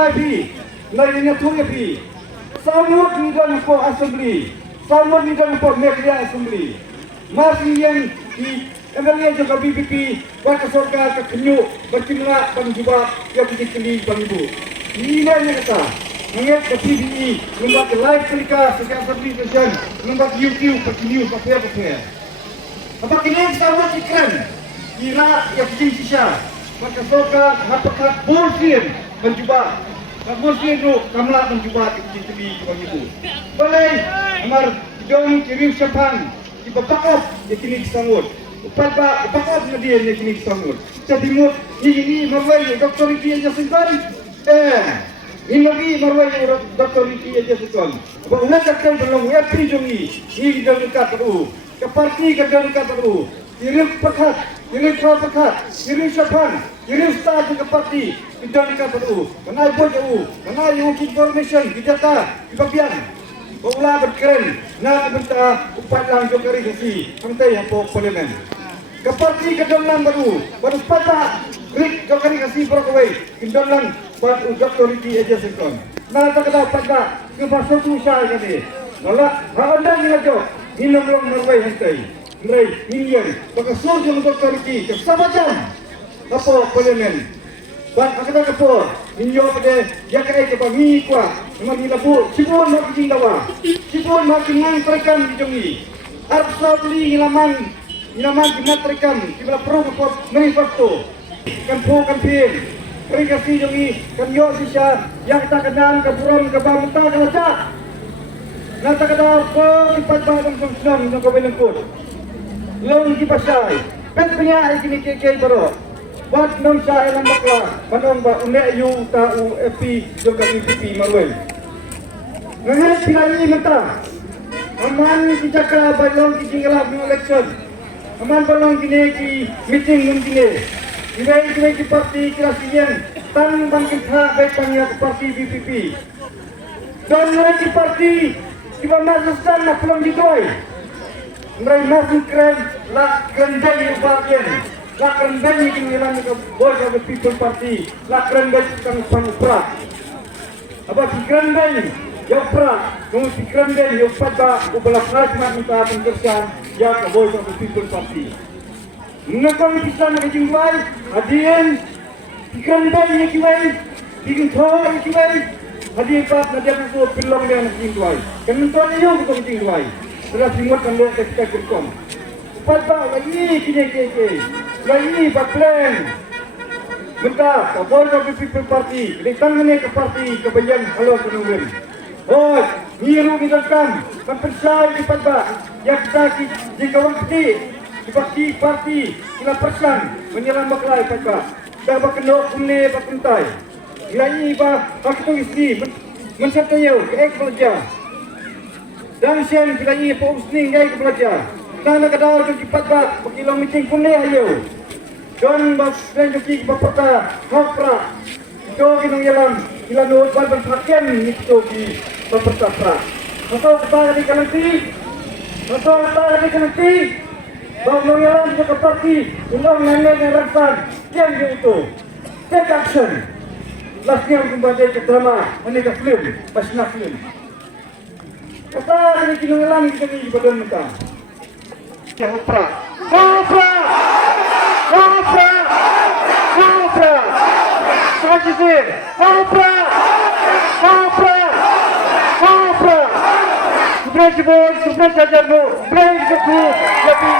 maklai pi, narinya tuya pi. Samut ni dan po assembly, samut ni dan po media assembly. Masih yang di MLA juga BPP, warga sorga ke kenyu, bercimla bang juga yang dikeli bang ibu. Ini yang kata, mengenai ke PBE, lembaga live telika, sekian assembly session, lembaga YouTube, berkenyu, apa. Apa kini sama ikan, kira yang kecil sisa, maka sorga hapakat bullshit mencuba. Bullshit itu kamlah mencuba dikeli bang ibu. Boleh, amar jom kirim sepan. Ipapakop di kini sangut. Ipapakop na dia di kini sangut. Jadi mo ini marway Dr. Ricky aja singkan. Ini lagi marway Dr. Ricky aja singkan. Bahawa nak belum ya prijungi. Ini dalam kataru. Ke parti ke dalam kataru. Kirim pakat, kirim pakat, kirim sepan, kirim start ke parti ke dalam kataru. Kenal bojo, kenal information kita ipabian. Baula berkeren, nak benta upat lang jokarisasi, hantai yang pok parlimen. Keparti kedalam baru sepatah, rik jokarisasi perkawai, kedalam baru Dr. Ricky aja sekon. Nak tak kata pada kebasar tu saya kini. Malah anda ni aja, hilang merway hantai, merway minion, pakai surjung Dr. Ricky, kesama jam, apa parlimen. Bang akada kapur minyo pada ya kai ke bami kwa memang dilabu sibun mak jing dawa sibun mak ngang terekam di jongi absolutely ilaman dimat terekam di bala pro ko manifesto kampo campaign rekasi jongi kanyo sisa yang tak kenal ke buron ke bamta ke laca nata kada ko ipat badang sungsong ng kabilangkot long di pasay pet punya ikini keke baro. Buat nang saya lang bakla, manong ba une yung tao FP juga BPP marwel. Ngayon pinali mata. Aman kita ka balong kitingala ng election. Aman balong gini ki meeting ng gini. Gini ki parti krasiyan tan bang kita baik panya parti BPP. Dan ki parti iba masastan na pelong ditoy. Merai masuk keren la kendai bagian. Lakran banyak yang hilang ke Voice of the People Party. Lakran banyak yang pangprak. Apa pikiran banyak yang prak. Nung pikiran banyak yang pada ubah plasma kita akan kerja yang ke Voice of the People Party. Mengapa kita nak jumpai? Hadian pikiran banyak kiwai, pikiran thor kiwai. Hadian pas nak jadi tu pelong dia nak jumpai. Kementuan yang kita jumpai. Sudah simut kan kita kerkom. Pada lagi kini. Lagi baklan. Bentar, Voice of the People Party. Ditang ni ke parti kebayan halo penunggu. Oh, niru didalam. Mempersai di pada yang kita di kawan peti. Di parti kita persan menyerang baklai pada. Dah bakno kumne bakuntai. Lagi ba aku isi mensatayo ke kerja. Dan sian lagi posting ke kerja. Kana kadar ke cepat ba pakilong meeting kumne ayo. Don bas dan joki bapata hapra. Joki nang yalam ilanod ban pakyan nito ki bapata pra. Masuk kita di kalanti. Masuk kita di kalanti. Bang nang yalam ke parti undang nane ngarasan yang itu. Take action. Lasnya kembali ke drama menika film pasna film. Kata ni kinang yalam kita ni badan muka. Hapra. Sakit. Hapra. Subray saja bu. Break itu. Jadi